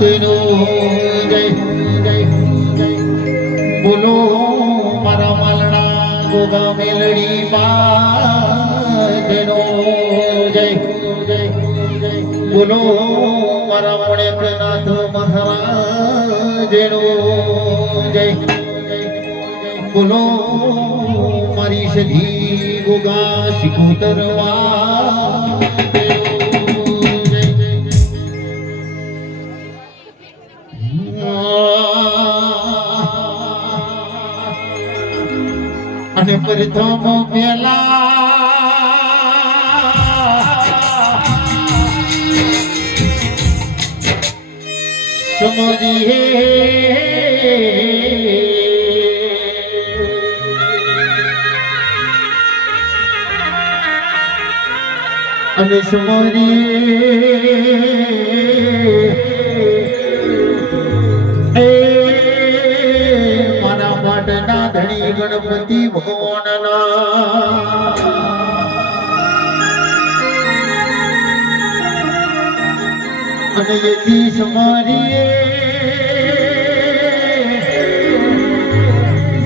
તેનો જય જય જય બોલો મારા માલડા ગોગા મેલડી તેનો જય જય જય બોલો મારા મણેકનાથ મહારાજનો જય બોલો મારી સધી ગોગા સિકોતરવા અને પ્રથમ પેલા અને મારા માટના ધણી ગણપતિ ભગવાનના અને એથી સમારીએ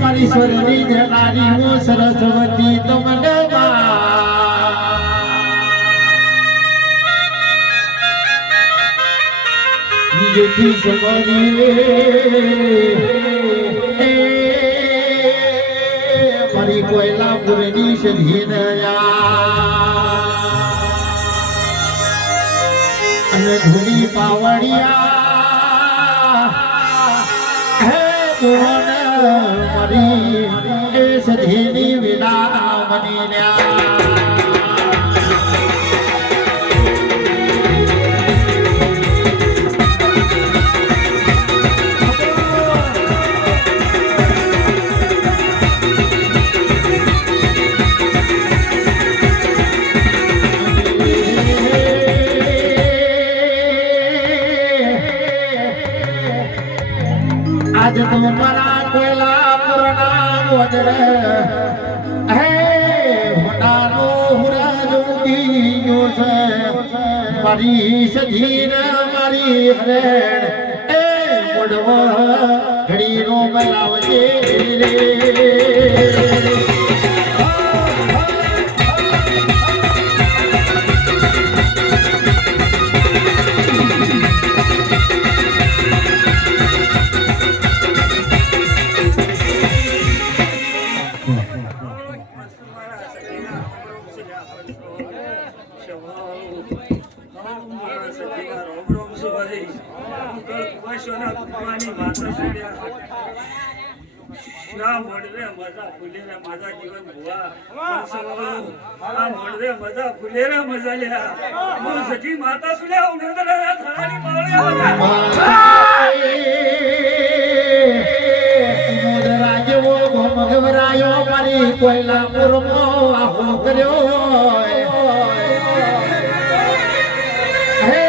મારી સ્વરની જનારી હું સરસ્વતી તમને જેથી સમારીએ મારી કોયલાપુરની સધી અને ધૂની પાવડિયા હે મોહન મારી એ સધીની વિના મની आज तुम्हारा कोयलापुरना वज्र है होनारो हुराजुंगी योस मारी सधीर मारी हरण ए मोडवा घड़ी नो मलावजे रे મજા ફૂલેરા મારા જીવન ભુવા મજા ફૂલેરા મજા લ્યા હું સજી માતા સુલ્યા ઉનેદરા થાળી પાવળ્યા મોદરાજો મગવરાયો મારી કોયલાપુરમો આહો કર્યો હે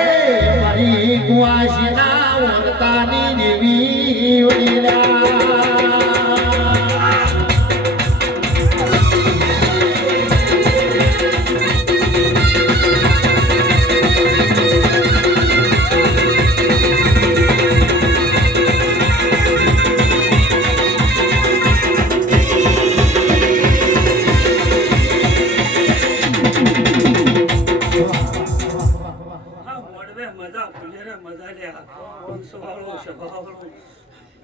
મારી કુવાસીના વરતાની દેવી ઉડીલા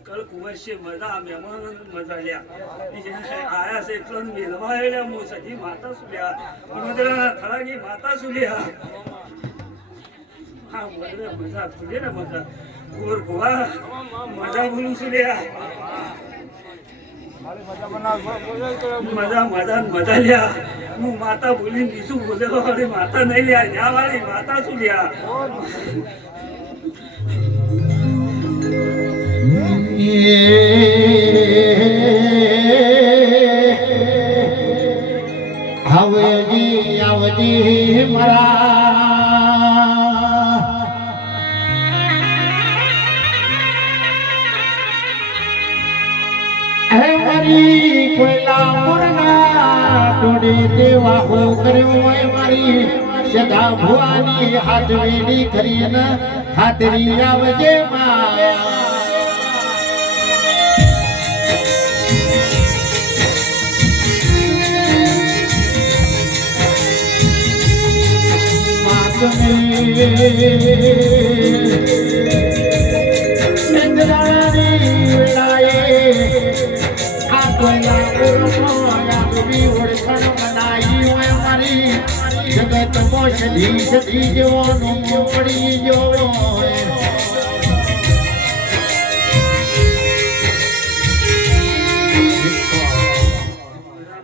કલ કુંવરશે મજા મહેમાન મજા લ્યા આયા છે એટલો મેલવાયેલા હું સજી માતા સુલ્યા ઉનોદરા થળાની માતા સુલ્યા હા મોડવે મજા ફૂલે ને મજા ગોર ભુવા મજા બોલું સુલ્યા મજા મજા મજા લ્યા હું માતા બોલી બીજું બોલે વાળી માતા નહીં લ્યા ન્યા વાળી માતા સુલ્યા આવજી આવજી મારા હે મારી કોયલાપુરના ટોડે દેવા હો કર્યો હોય મારી સદા ભુવાની હાથ વેડી કરીને ખાતરી આવજે માં જગત મોસધી સધી જવાનો પડી જો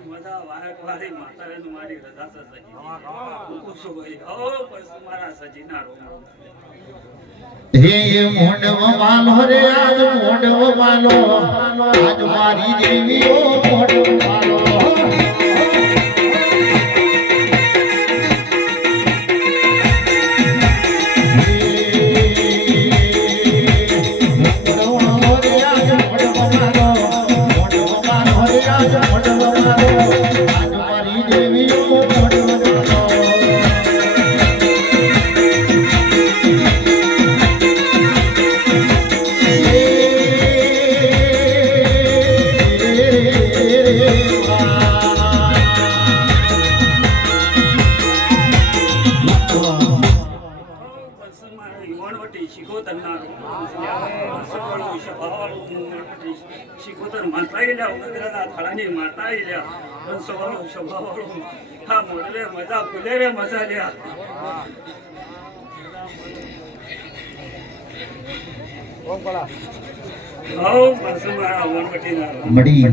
મજા વાહક વાળી માતાને મારી રજા છે સજી હું પૂછું ભાઈ આવો પછી મારા સજીના રોમ હે મોંડવ માલો રે આજ મોંડવ માલો આજ મારી દેવીઓ મોંડવ માલો શિકોતર માતા લ્યા ઉનદરાના થાળાની માતા લ્યા હંસવાળો સ્વભાવવાળો હા મોડલે મજા ફૂલે રે મજા લ્યા આવો બસ મારા વનવટીના મડી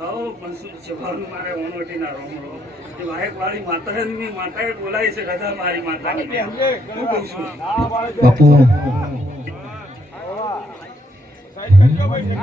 આવો બસ સ્વભાવનું મારે વનવટીના રોમડો એ વાયક વાળી માતાની માતાએ બોલાય છે રજા મારી માતાની હું કહું છું બાપુ સાઈડ કરજો ભાઈ